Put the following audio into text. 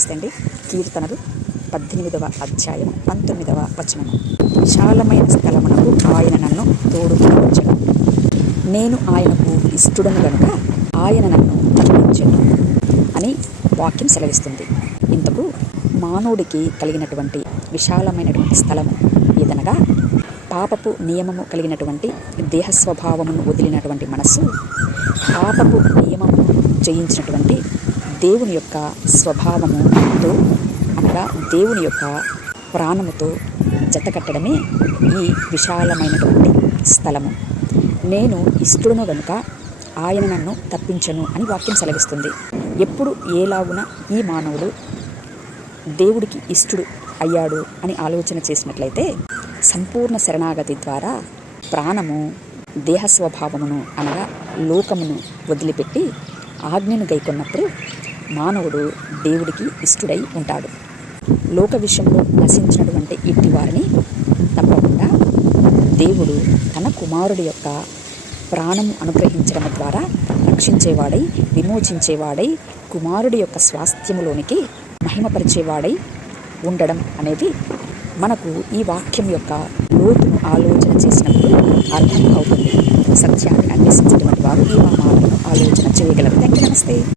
నమస్తే అండి. కీర్తనలు 18వ అధ్యాయం 19వ వచనము. విశాలమైన స్థలమునకు ఆయన నన్ను తోడుకొని వచ్చెను. నేను ఆయనకు ఇష్టడను గనుక ఆయన నన్ను తప్పించెను అని వాక్యం సెలవిస్తుంది. ఇంతకు మానవుడికి కలిగినటువంటి విశాలమైనటువంటి స్థలము ఏదనగా పాపపు నియమము కలిగినటువంటి దేహ స్వభావమును వదిలినటువంటి మనస్సు, పాపపు నియమమును జయించినటువంటి దేవుని యొక్క స్వభావముతో అనగా దేవుని యొక్క ప్రాణముతో జతకట్టడమే ఈ విశాలమైనటువంటి స్థలము. నేను ఇష్టడును గనుక ఆయన నన్ను తప్పించను అని వాక్యం సెలవిస్తుంది. ఎప్పుడు ఏలాగున ఈ మానవుడు దేవుడికి ఇష్టడు అయ్యాడు అని ఆలోచన చేసినట్లయితే, సంపూర్ణ శరణాగతి ద్వారా ప్రాణము దేహ స్వభావమును అనగా లోకమును వదిలిపెట్టి ఆజ్ఞను గైకొన్నప్పుడు మానవుడు దేవుడికి ఇష్టడై ఉంటాడు. లోక విషయంలో నశించినటువంటి ఇట్టి వారిని తప్పకుండా దేవుడు తన కుమారుడి యొక్క ప్రాణము అనుగ్రహించడం ద్వారా రక్షించేవాడై, విమోచించేవాడై, కుమారుడి యొక్క స్వాస్థ్యములోనికి మహిమపరిచేవాడై ఉండడం అనేది మనకు ఈ వాక్యం యొక్క లోతును ఆలోచన చేసినప్పుడు అర్థం అవుతుంది. సత్యాన్ని అన్వేషించేటువంటి వారు ఈ మాటలను ఆలోచన చేయగలరు. థాంక్యూ. నమస్తే.